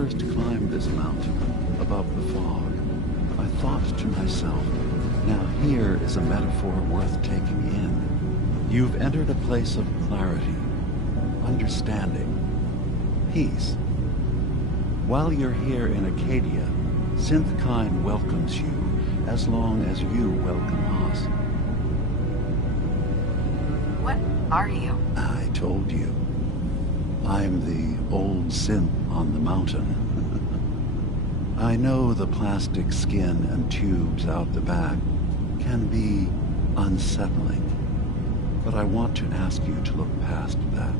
first climbed this mountain above the fog, I thought to myself, now here is a metaphor worth taking in. You've entered a place of clarity, understanding, peace. While you're here in Acadia, Synthkind welcomes you as long as you welcome us. What are you? I told you. I'm the old synth on the mountain. I know the plastic skin and tubes out the back can be unsettling, but I want to ask you to look past that.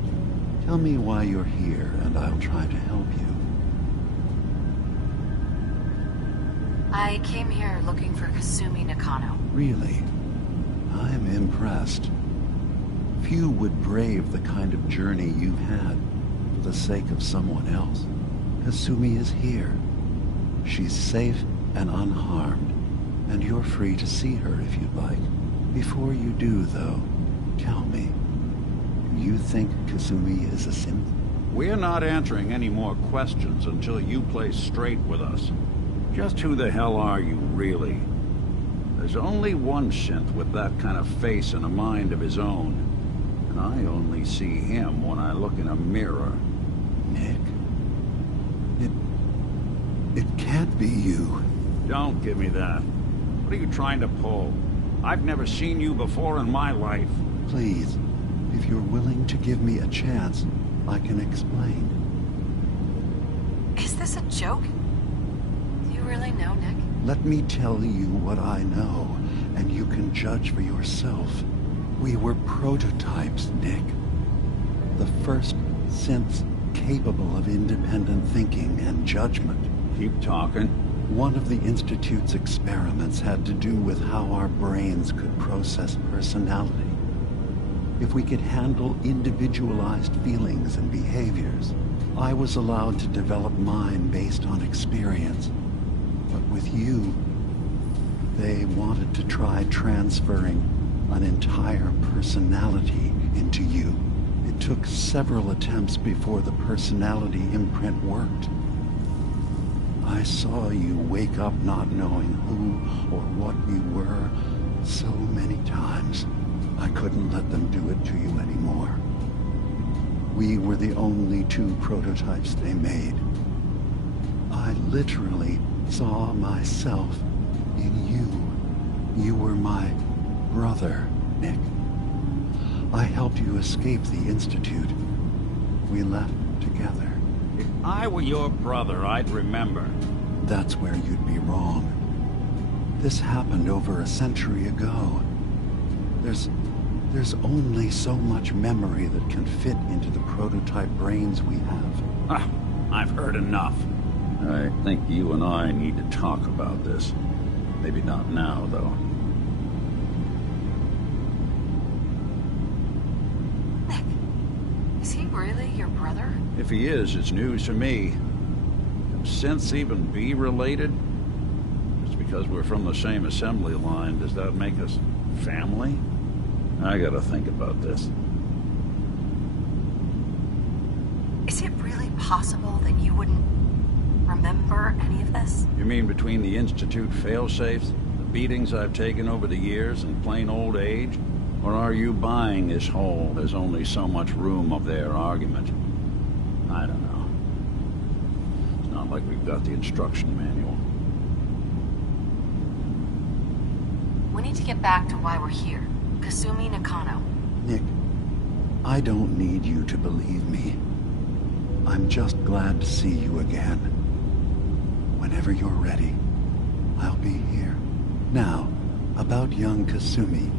Tell me why you're here, and I'll try to help you. I came here looking for Kasumi Nakano. Really? I'm impressed. Few would brave the kind of journey you've had for the sake of someone else. Kasumi is here. She's safe and unharmed, and you're free to see her if you'd like. Before you do, though, tell me, do you think Kasumi is a synth? We're not answering any more questions until you play straight with us. Just who the hell are you, really? There's only one synth with that kind of face and a mind of his own, and I only see him when I look in a mirror. Nick? It can't be you. Don't give me that. What are you trying to pull? I've never seen you before in my life. Please, if you're willing to give me a chance, I can explain. Is this a joke? Do you really know, Nick? Let me tell you what I know, and you can judge for yourself. We were prototypes, Nick. The first synths capable of independent thinking and judgment. Keep talking. One of the Institute's experiments had to do with how our brains could process personality. If we could handle individualized feelings and behaviors, I was allowed to develop mine based on experience. But with you, they wanted to try transferring an entire personality into you. It took several attempts before the personality imprint worked. I saw you wake up not knowing who or what you were so many times. I couldn't let them do it to you anymore. We were the only two prototypes they made. I literally saw myself in you. You were my brother, Nick. I helped you escape the Institute. We left together. If I were your brother, I'd remember. That's where you'd be wrong. This happened over a century ago. There's only so much memory that can fit into the prototype brains we have. Ah, I've heard enough. I think you and I need to talk about this. Maybe not now, though. Nick, is he really your brother? If he is, it's news for me. Can synths even be related? Just because we're from the same assembly line, does that make us family? I gotta think about this. Is it really possible that you wouldn't remember any of this? You mean between the Institute failsafes, the beatings I've taken over the years, and plain old age? Or are you buying this whole "there's only so much room" of their argument? I don't know. It's not like we've got the instruction manual. We need to get back to why we're here. Kasumi Nakano. Nick, I don't need you to believe me. I'm just glad to see you again. Whenever you're ready, I'll be here. Now, about young Kasumi.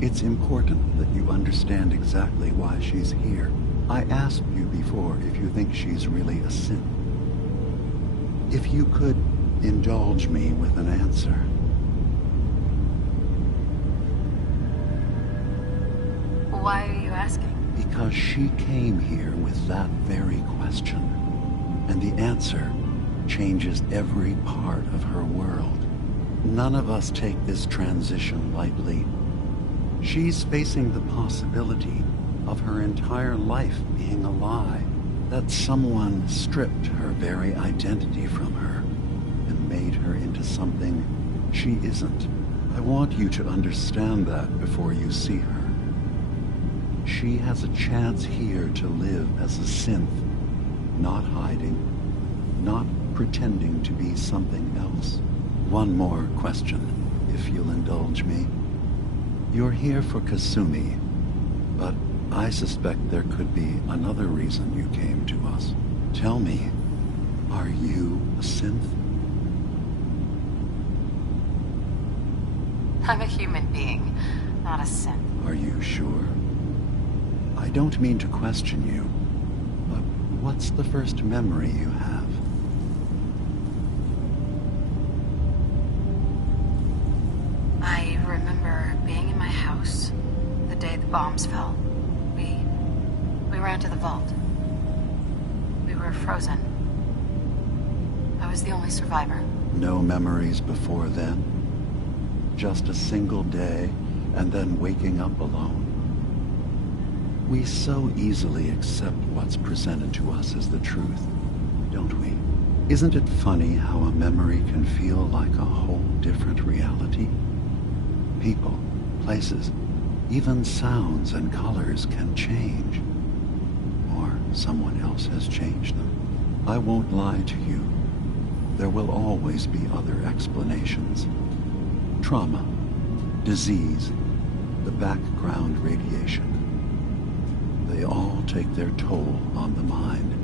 It's important that you understand exactly why she's here. I asked you before if you think she's really a synth. If you could indulge me with an answer. Why are you asking? Because she came here with that very question. And the answer changes every part of her world. None of us take this transition lightly. She's facing the possibility of her entire life being a lie. That someone stripped her very identity from her and made her into something she isn't. I want you to understand that before you see her. She has a chance here to live as a synth, not hiding, not pretending to be something else. One more question, if you'll indulge me. You're here for Kasumi, but I suspect there could be another reason you came to us. Tell me, are you a synth? I'm a human being, not a synth. Are you sure? I don't mean to question you, but what's the first memory you have? I remember being in my house the day the bombs fell. We ran to the vault. We were frozen. I was the only survivor. No memories before then? Just a single day, and then waking up alone? We so easily accept what's presented to us as the truth, don't we? Isn't it funny how a memory can feel like a whole different reality? People, places, even sounds and colors can change. Or someone else has changed them. I won't lie to you. There will always be other explanations. Trauma, disease, the background radiation. They all take their toll on the mind.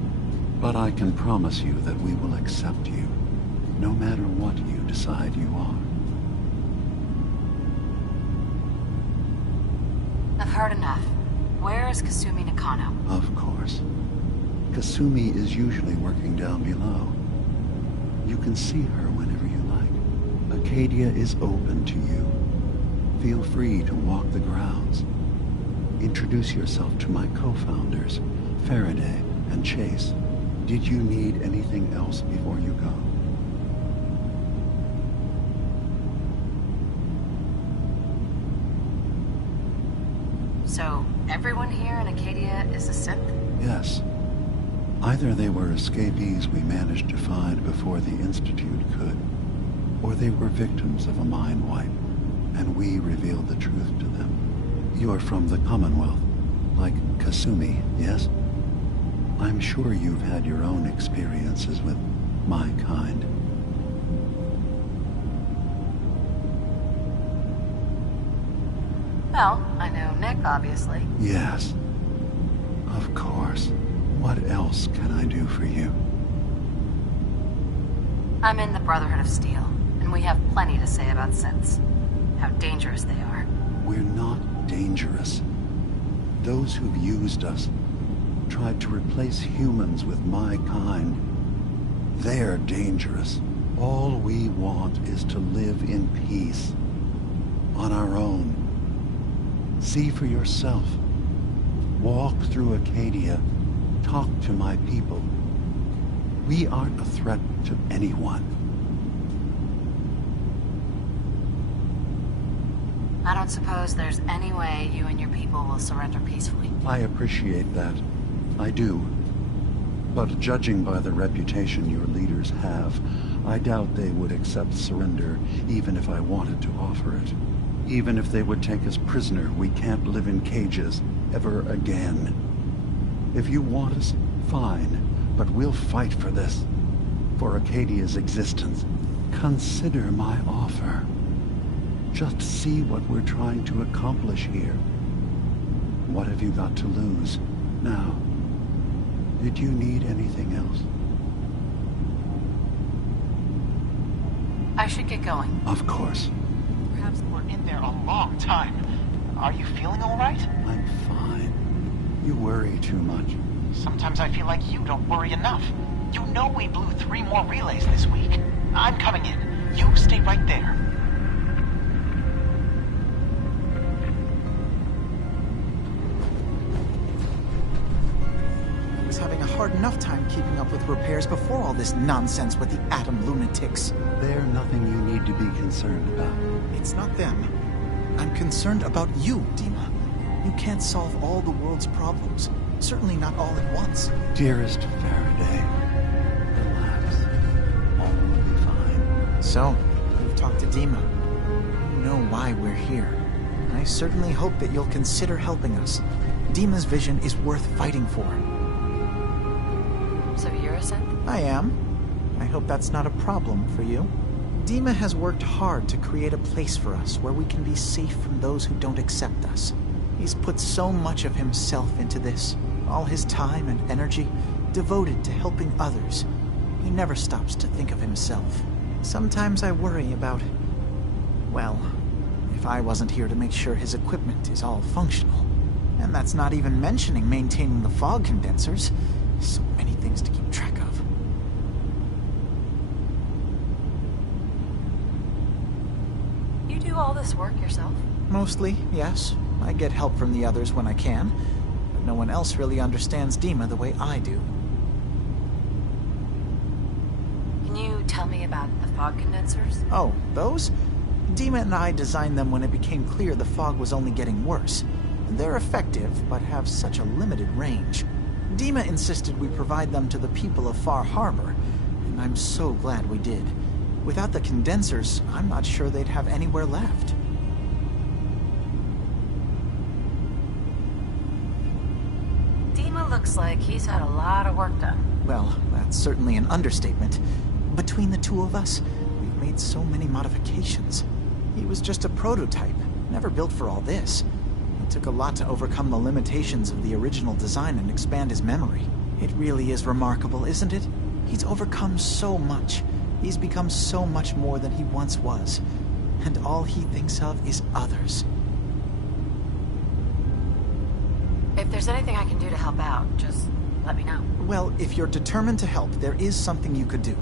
But I can promise you that we will accept you, no matter what you decide you are. I've heard enough. Where is Kasumi Nakano? Of course. Kasumi is usually working down below. You can see her whenever you like. Acadia is open to you. Feel free to walk the grounds. Introduce yourself to my co-founders, Faraday and Chase. Did you need anything else before you go? So, everyone here in Acadia is a synth? Yes. Either they were escapees we managed to find before the Institute could, or they were victims of a mind wipe, and we revealed the truth to them. You're from the Commonwealth, like Kasumi, yes? I'm sure you've had your own experiences with my kind. Well, I know Nick, obviously. Yes. Of course. What else can I do for you? I'm in the Brotherhood of Steel, and we have plenty to say about synths. How dangerous they are. We're not dangerous. Those who've used us, tried to replace humans with my kind, they're dangerous. All we want is to live in peace, on our own. See for yourself. Walk through Acadia. Talk to my people. We aren't a threat to anyone. I don't suppose there's any way you and your people will surrender peacefully. I appreciate that. I do. But judging by the reputation your leaders have, I doubt they would accept surrender even if I wanted to offer it. Even if they would take us prisoner, we can't live in cages ever again. If you want us, fine, but we'll fight for this, for Acadia's existence. Consider my offer. Just see what we're trying to accomplish here. What have you got to lose? Now, did you need anything else? I should get going. Of course. Perhaps we're in there a long time. Are you feeling all right? I'm fine. You worry too much. Sometimes I feel like you don't worry enough. You know we blew 3 more relays this week. I'm coming in. You stay right there. I was having a hard enough time keeping up with repairs before all this nonsense with the atom lunatics. They're nothing you need to be concerned about. It's not them. I'm concerned about you, Dima. You can't solve all the world's problems. Certainly not all at once. Dearest Faraday, relax. All will be fine. So, we've talked to Dima. You know why we're here. I certainly hope that you'll consider helping us. Dima's vision is worth fighting for. So you're a synth? I am. I hope that's not a problem for you. Dima has worked hard to create a place for us where we can be safe from those who don't accept us. He's put so much of himself into this, all his time and energy devoted to helping others. He never stops to think of himself. Sometimes I worry about, well, if I wasn't here to make sure his equipment is all functional. And that's not even mentioning maintaining the fog condensers. So many things to keep track of. You do all this work yourself? Mostly, yes. I get help from the others when I can, but no one else really understands Dima the way I do. Can you tell me about the fog condensers? Oh, those? Dima and I designed them when it became clear the fog was only getting worse. They're effective, but have such a limited range. Dima insisted we provide them to the people of Far Harbor, and I'm so glad we did. Without the condensers, I'm not sure they'd have anywhere left. Dima looks like he's had a lot of work done. Well, that's certainly an understatement. Between the two of us, we've made so many modifications. He was just a prototype, never built for all this. It took a lot to overcome the limitations of the original design and expand his memory. It really is remarkable, isn't it? He's overcome so much. He's become so much more than he once was. And all he thinks of is others. If there's anything I can do to help out, just let me know. Well, if you're determined to help, there is something you could do.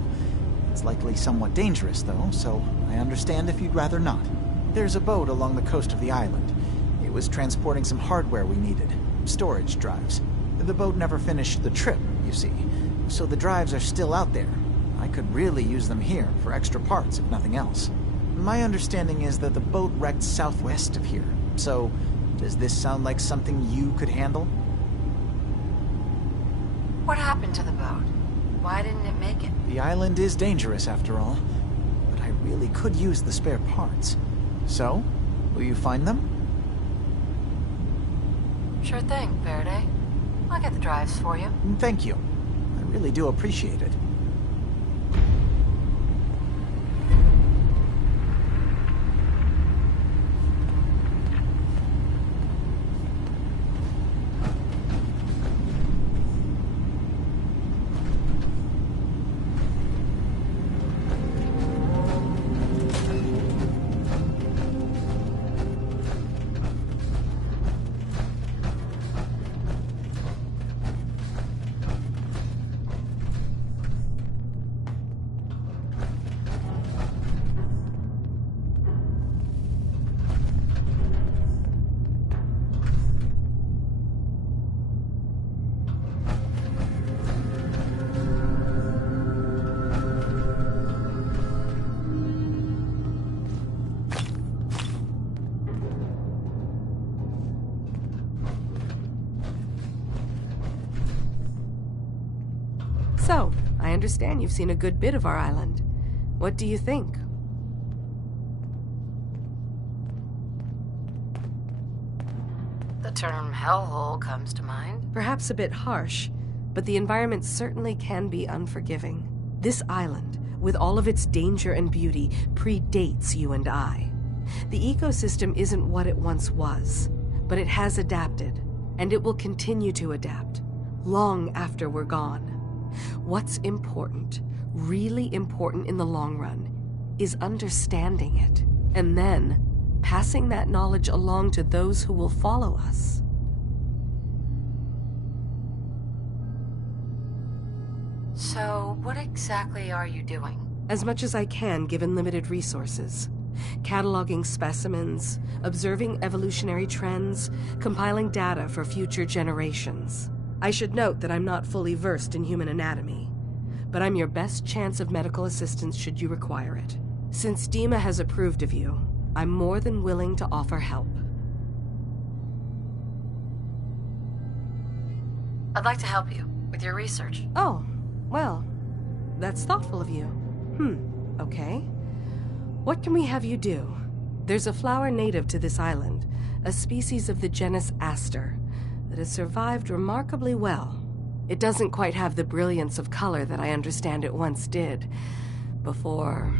It's likely somewhat dangerous, though, so I understand if you'd rather not. There's a boat along the coast of the island. It was transporting some hardware we needed. Storage drives. The boat never finished the trip, you see, so the drives are still out there. I could really use them here for extra parts, if nothing else. My understanding is that the boat wrecked southwest of here, so does this sound like something you could handle? What happened to the boat? Why didn't it make it? The island is dangerous, after all, but I really could use the spare parts. So, will you find them? Sure thing, Faraday. I'll get the drives for you. Thank you. I really do appreciate it. So, I understand you've seen a good bit of our island. What do you think? The term hellhole comes to mind. Perhaps a bit harsh, but the environment certainly can be unforgiving. This island, with all of its danger and beauty, predates you and I. The ecosystem isn't what it once was, but it has adapted, and it will continue to adapt, long after we're gone. What's important, really important in the long run, is understanding it, and then passing that knowledge along to those who will follow us. So, what exactly are you doing? As much as I can, given limited resources. Cataloging specimens, observing evolutionary trends, compiling data for future generations. I should note that I'm not fully versed in human anatomy, but I'm your best chance of medical assistance should you require it. Since Dima has approved of you, I'm more than willing to offer help. I'd like to help you with your research. Oh, well, that's thoughtful of you. Okay. What can we have you do? There's a flower native to this island, a species of the genus Aster, that has survived remarkably well. It doesn't quite have the brilliance of color that I understand it once did. Before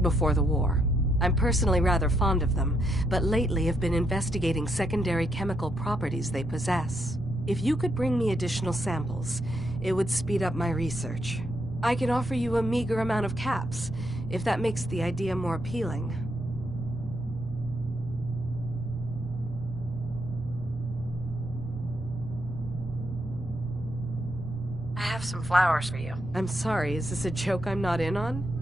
the war. I'm personally rather fond of them, but lately have been investigating secondary chemical properties they possess. If you could bring me additional samples, it would speed up my research. I can offer you a meager amount of caps, if that makes the idea more appealing. I have some flowers for you. I'm sorry, is this a joke I'm not in on?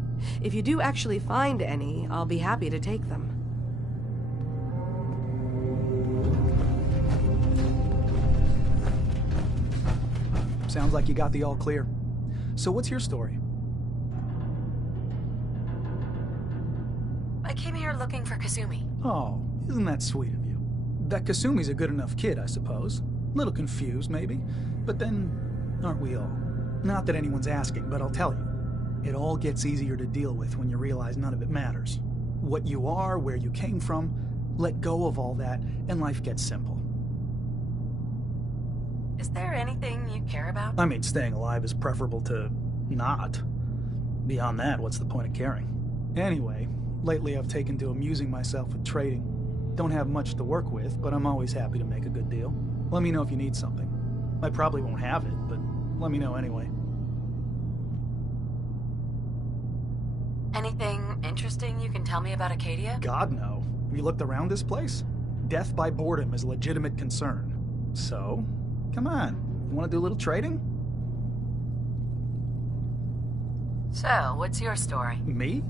If you do actually find any, I'll be happy to take them. Sounds like you got the all clear. So what's your story? I came here looking for Kasumi. Oh, isn't that sweet of you? That Kasumi's a good enough kid, I suppose. Little confused, maybe. But then, aren't we all? Not that anyone's asking, but I'll tell you. It all gets easier to deal with when you realize none of it matters. What you are, where you came from, let go of all that, and life gets simple. Is there anything you care about? I mean, staying alive is preferable to not. Beyond that, what's the point of caring? Anyway, lately I've taken to amusing myself with trading. Don't have much to work with, but I'm always happy to make a good deal. Let me know if you need something. I probably won't have it, but let me know anyway. Anything interesting you can tell me about Acadia? God, no. Have you looked around this place? Death by boredom is a legitimate concern. So, come on. You want to do a little trading? So, what's your story? Me?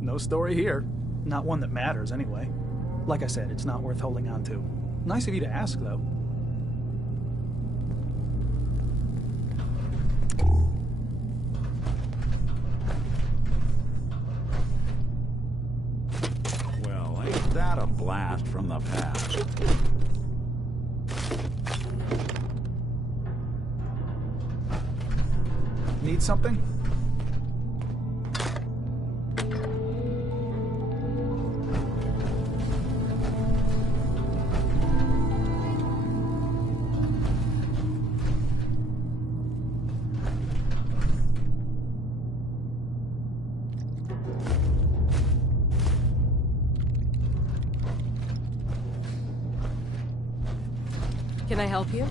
No story here. Not one that matters, anyway. Like I said, it's not worth holding on to. Nice of you to ask, though. Well, ain't that a blast from the past? Need something? Can I help you?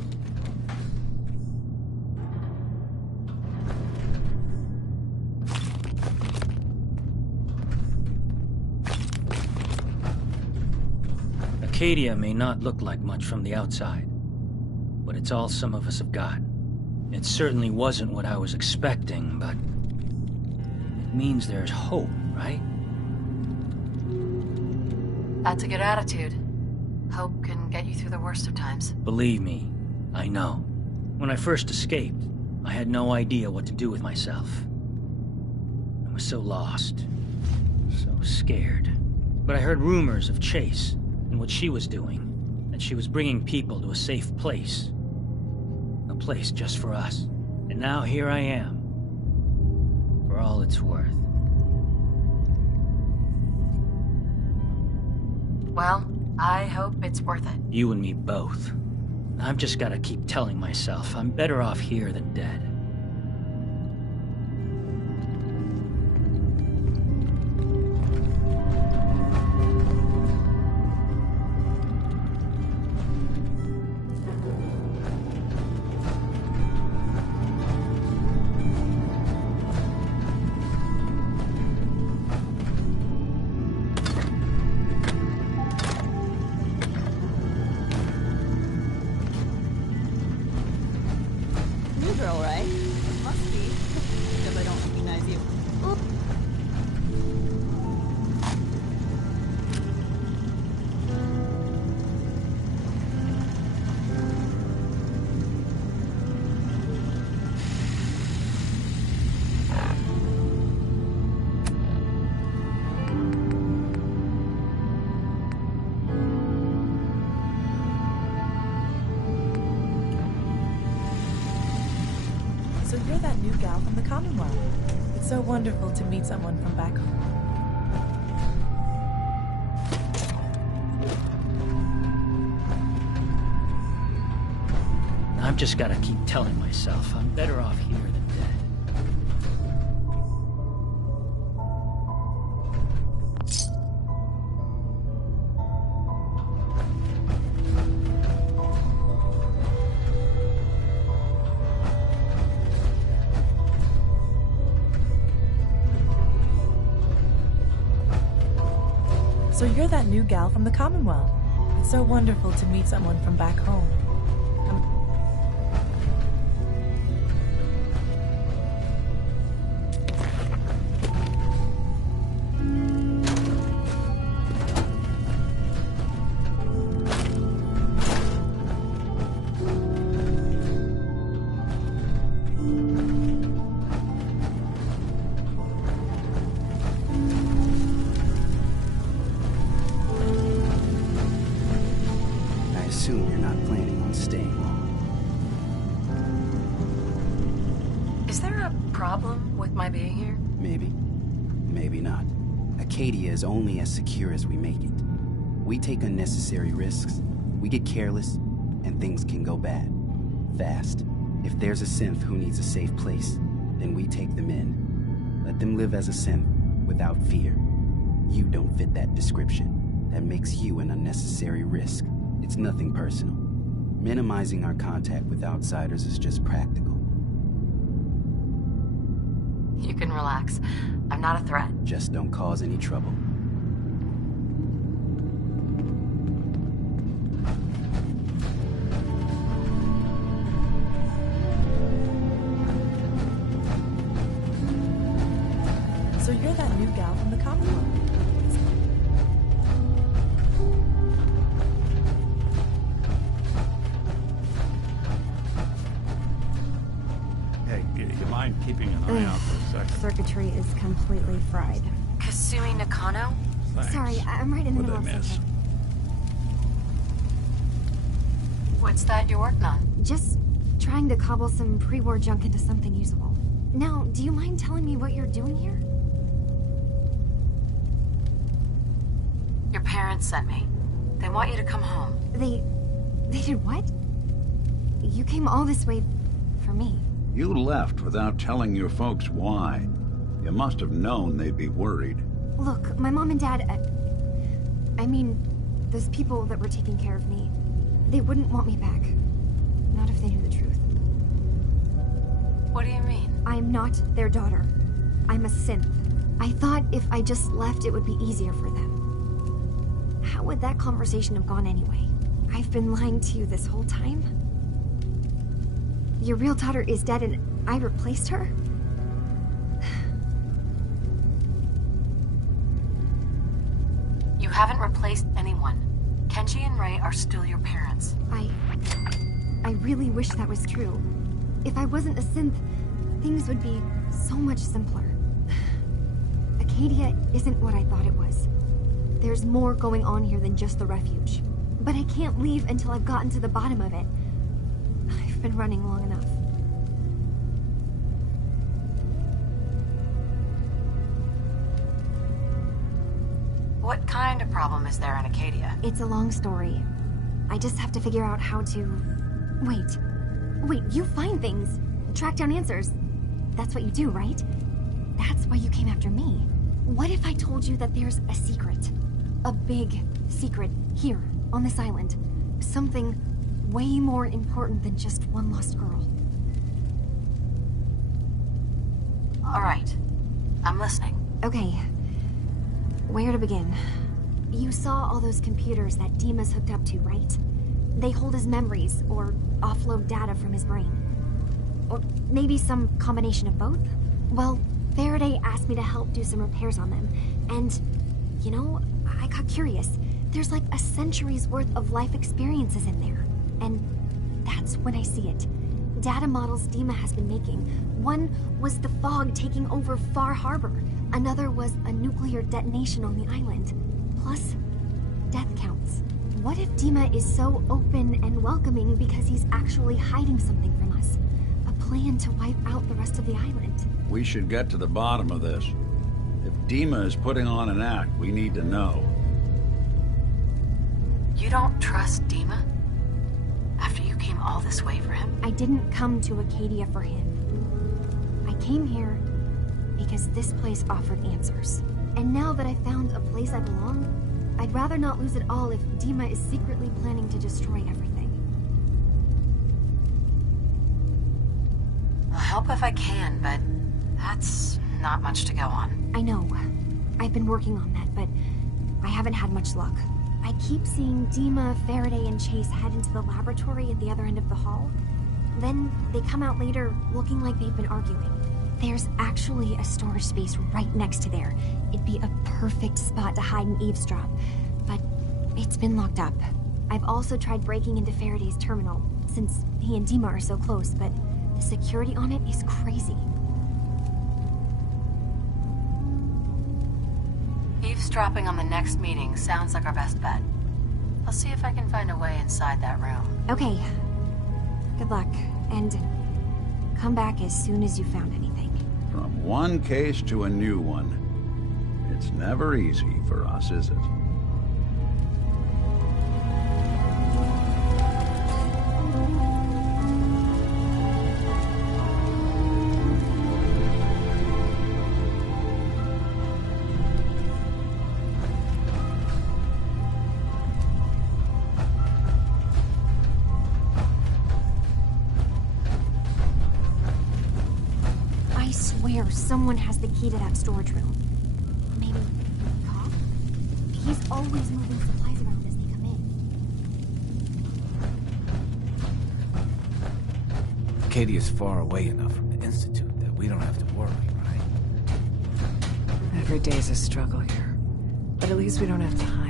Acadia may not look like much from the outside, but it's all some of us have got. It certainly wasn't what I was expecting, but it means there's hope, right? That's a good attitude. Hope can get you through the worst of times. Believe me, I know. When I first escaped, I had no idea what to do with myself. I was so lost, so scared. But I heard rumors of Chase and what she was doing, that she was bringing people to a safe place. A place just for us. And now here I am, for all it's worth. Well, I hope it's worth it. You and me both. I've just gotta keep telling myself I'm better off here than dead. All right. gal from the Commonwealth. It's so wonderful to meet someone from back home. I've just gotta keep telling myself I'm better off here than dead. So you're that new gal from the Commonwealth. It's so wonderful to meet someone from back home. You're not planning on staying long. Is there a problem with my being here? Maybe. Maybe not. Acadia is only as secure as we make it. We take unnecessary risks, we get careless, and things can go bad. Fast. If there's a synth who needs a safe place, then we take them in. Let them live as a synth, without fear. You don't fit that description. That makes you an unnecessary risk. It's nothing personal. Minimizing our contact with outsiders is just practical. You can relax. I'm not a threat. Just don't cause any trouble. So you're that new gal from the Commonwealth. Keeping an eye out for a second. Circuitry is completely fried. Kasumi Nakano? Thanks. Sorry, I'm right in the What'd middle I of miss? something. What's that you're working on? Just trying to cobble some pre-war junk into something usable. Now, do you mind telling me what you're doing here? Your parents sent me. They want you to come home. They did what? You came all this way for me. You left without telling your folks why. You must have known they'd be worried. Look, my mom and dad... I mean, those people that were taking care of me, they wouldn't want me back. Not if they knew the truth. What do you mean? I'm not their daughter. I'm a synth. I thought if I just left, it would be easier for them. How would that conversation have gone anyway? I've been lying to you this whole time? Your real daughter is dead and I replaced her? You haven't replaced anyone. Kenji and Ray are still your parents. I really wish that was true. If I wasn't a synth, things would be so much simpler. Acadia isn't what I thought it was. There's more going on here than just the refuge. But I can't leave until I've gotten to the bottom of it. I've been running long enough. What kind of problem is there in Acadia? It's a long story. I just have to figure out how to... Wait, you find things. Track down answers. That's what you do, right? That's why you came after me. What if I told you that there's a secret? A big secret here, on this island. Something way more important than just one lost girl. All right. I'm listening. Okay. Where to begin? You saw all those computers that Dima's hooked up to, right? They hold his memories, or offload data from his brain. Or maybe some combination of both? Well, Faraday asked me to help do some repairs on them. And, you know, I got curious. There's like a century's worth of life experiences in there. And that's when I see it. Data models Dima has been making. One was the fog taking over Far Harbor. Another was a nuclear detonation on the island. Plus, death counts. What if Dima is so open and welcoming because he's actually hiding something from us? A plan to wipe out the rest of the island. We should get to the bottom of this. If Dima is putting on an act, we need to know. You don't trust Dima? After you came all this way for him? I didn't come to Acadia for him. I came here because this place offered answers. And now that I've found a place I belong, I'd rather not lose it all if Dima is secretly planning to destroy everything. I'll help if I can, but that's not much to go on. I know. I've been working on that, but I haven't had much luck. I keep seeing Dima, Faraday, and Chase head into the laboratory at the other end of the hall. Then they come out later looking like they've been arguing. There's actually a storage space right next to there. It'd be a perfect spot to hide and eavesdrop, but it's been locked up. I've also tried breaking into Faraday's terminal, since he and Dima are so close, but the security on it is crazy. Eavesdropping on the next meeting sounds like our best bet. I'll see if I can find a way inside that room. Okay. Good luck, and come back as soon as you found anything. From one case to a new one. It's never easy for us, is it? I swear someone has the key to that storage room. Maybe Cop? He's always moving supplies around as they come in. Acadia's far away enough from the Institute that we don't have to worry, right? Every day's a struggle here. But at least we don't have to hide.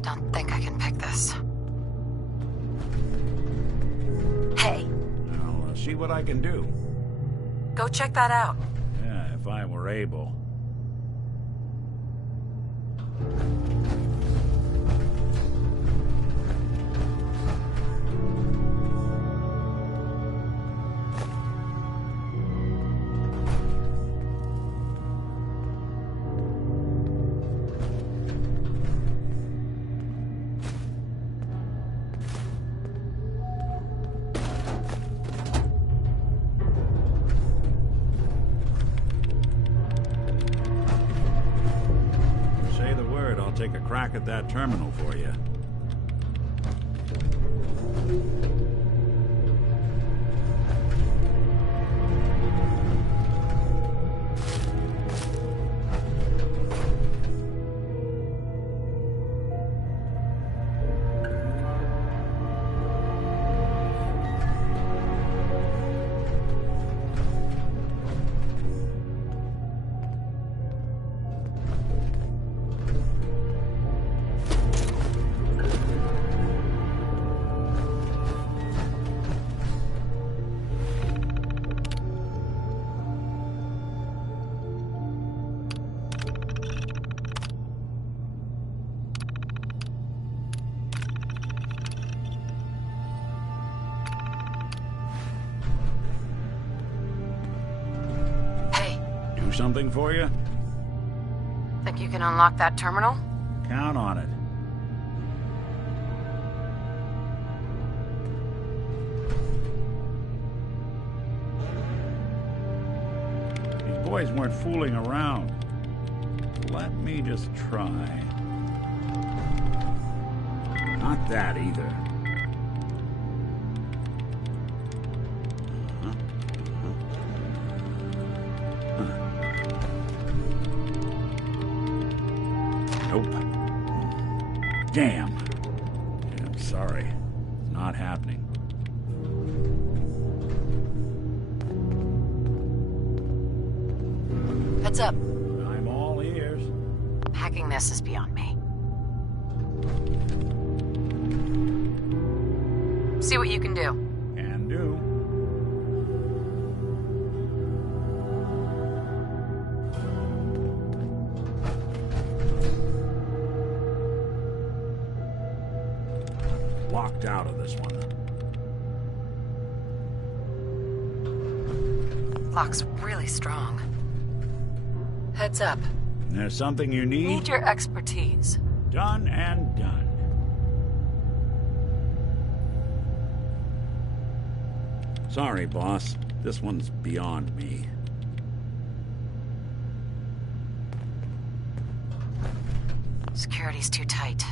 Don't think I can pick this. Hey. I'll see what I can do. Go check that out. Yeah, if I were able. Take a crack at that terminal for you. Something for you? Think you can unlock that terminal? Count on it. These boys weren't fooling around. Let me just try. Not that either. Damn. Yeah, I'm sorry. It's not happening. Heads up. I'm all ears. Hacking this is beyond me. See what you can do. Can do. Locked out of this one. Lock's really strong. Heads up. There's something you need? Need your expertise. Done and done. Sorry, boss. This one's beyond me. Security's too tight.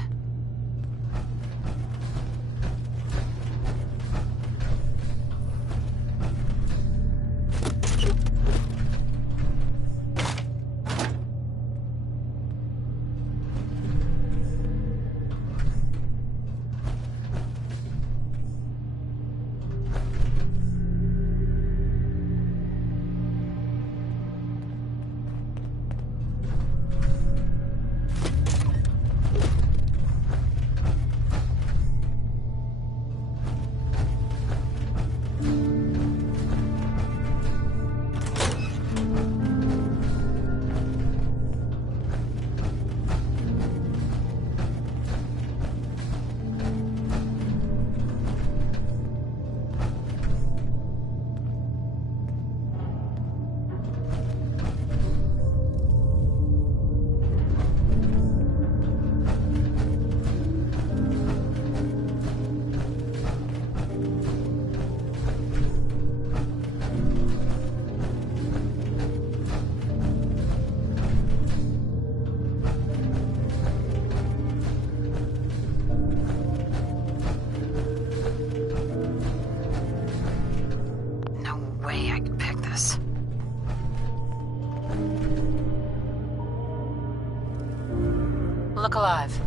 Look alive.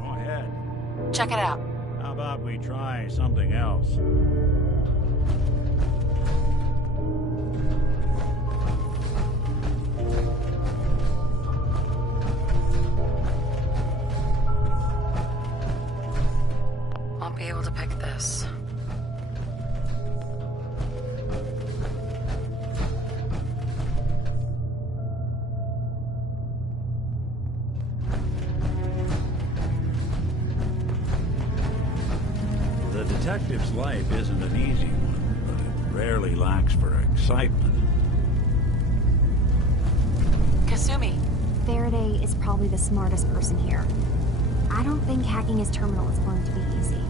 Go ahead. Check it out. How about we try something else? Won't be able to pick this. The detective's life isn't an easy one, but it rarely lacks for excitement. Kasumi. Faraday is probably the smartest person here. I don't think hacking his terminal is going to be easy.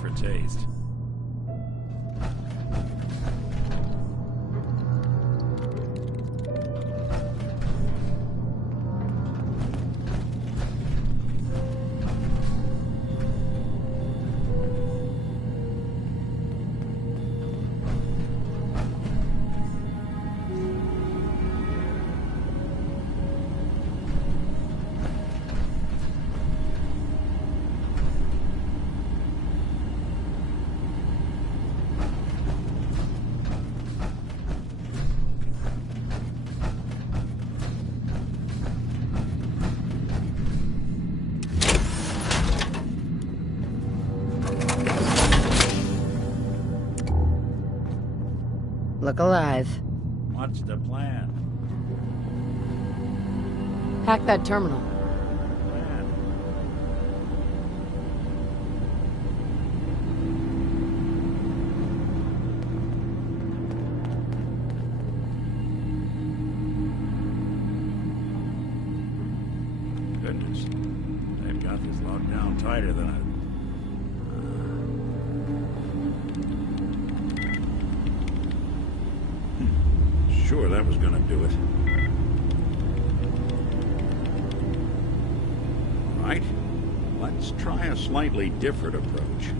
For taste. Look alive. What's the plan? Hack that terminal. Goodness. They've got this locked down tighter than I... Sure, that was gonna do it. Right. Let's try a slightly different approach.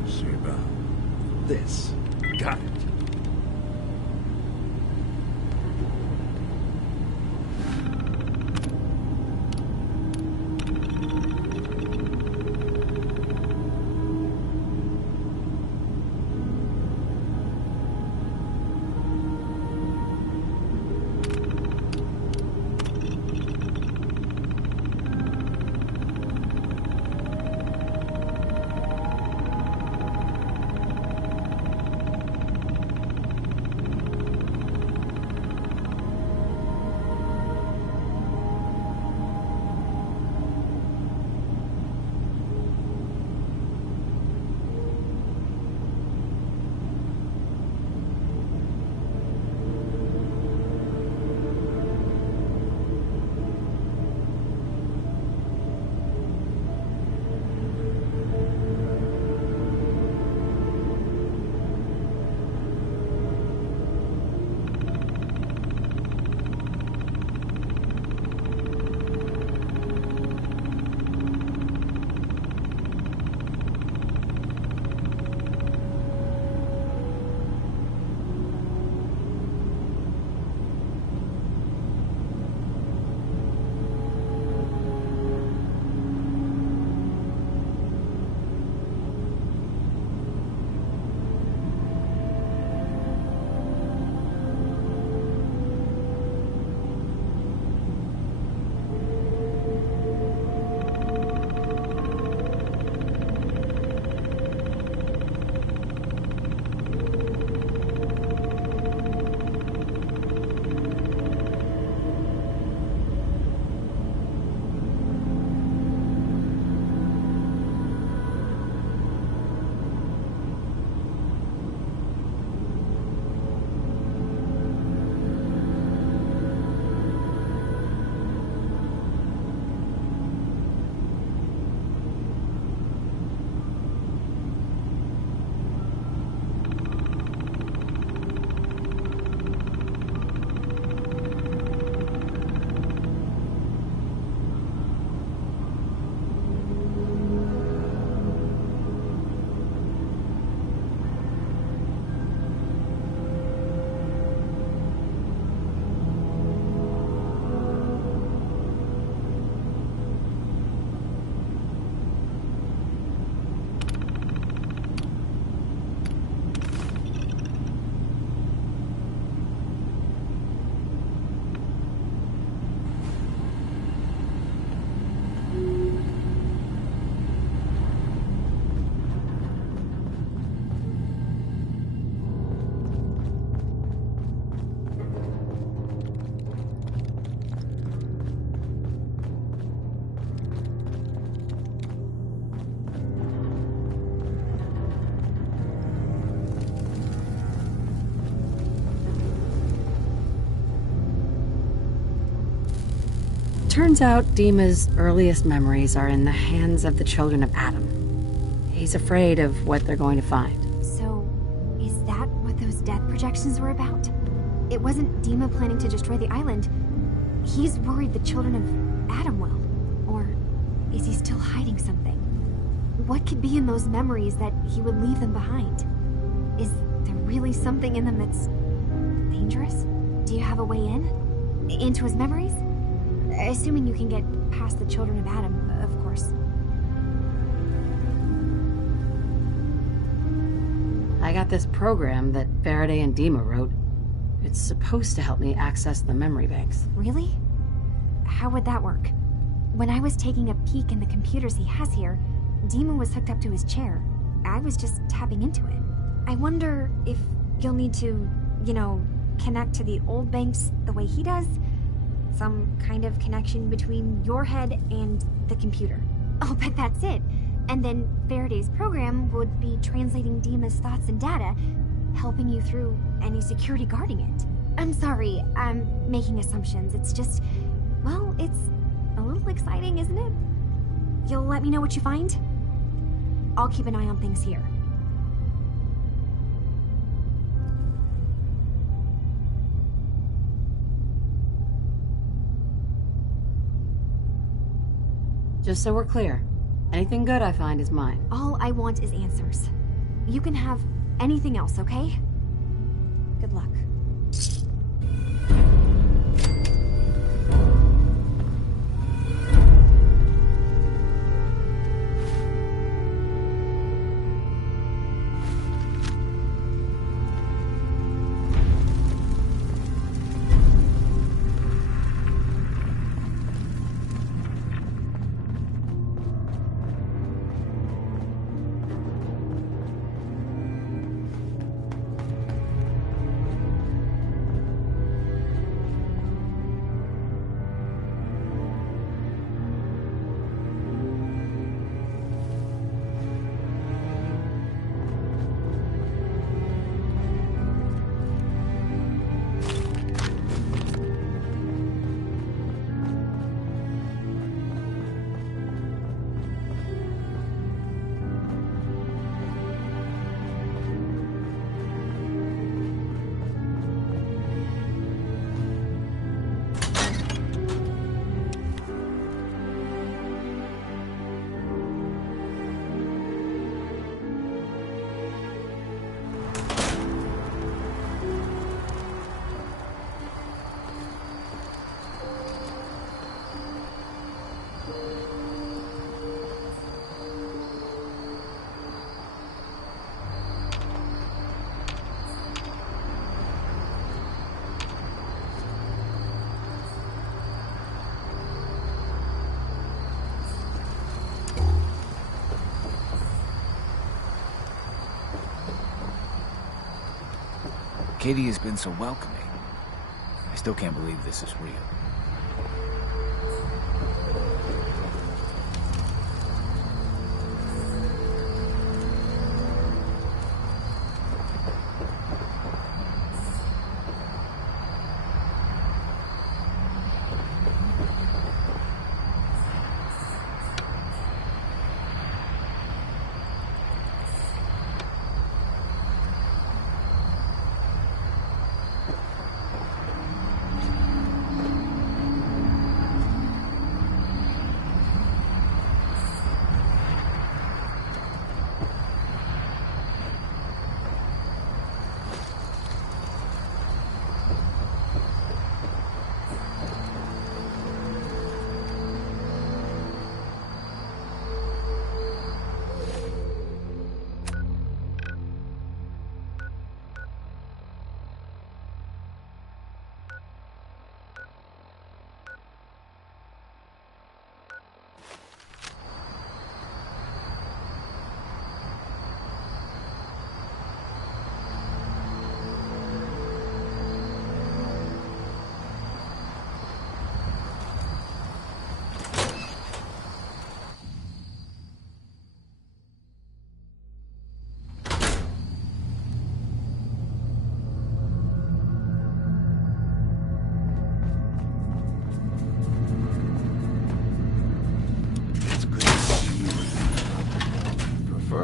Let's see about this. Got it. Turns out Dima's earliest memories are in the hands of the children of Adam. He's afraid of what they're going to find. So, is that what those death projections were about? It wasn't Dima planning to destroy the island. He's worried the children of Adam will. Or is he still hiding something? What could be in those memories that he would leave them behind? Is there really something in them that's dangerous? Do you have a way in? Into his memories? Assuming you can get past the children of Adam, of course. I got this program that Faraday and Dima wrote. It's supposed to help me access the memory banks. Really? How would that work? When I was taking a peek in the computers he has here, Dima was hooked up to his chair. I was just tapping into it. I wonder if you'll need to, connect to the old banks the way he does. Some kind of connection between your head and the computer. I'll bet that's it. And then Faraday's program would be translating Dima's thoughts and data, helping you through any security guarding it. I'm sorry, I'm making assumptions. It's just, well, it's a little exciting, isn't it? You'll let me know what you find? I'll keep an eye on things here. Just so we're clear, anything good I find is mine. All I want is answers. You can have anything else, okay? Good luck. Katie has been so welcoming. I still can't believe this is real.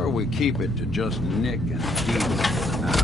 We keep it to just Nick and Dima for now.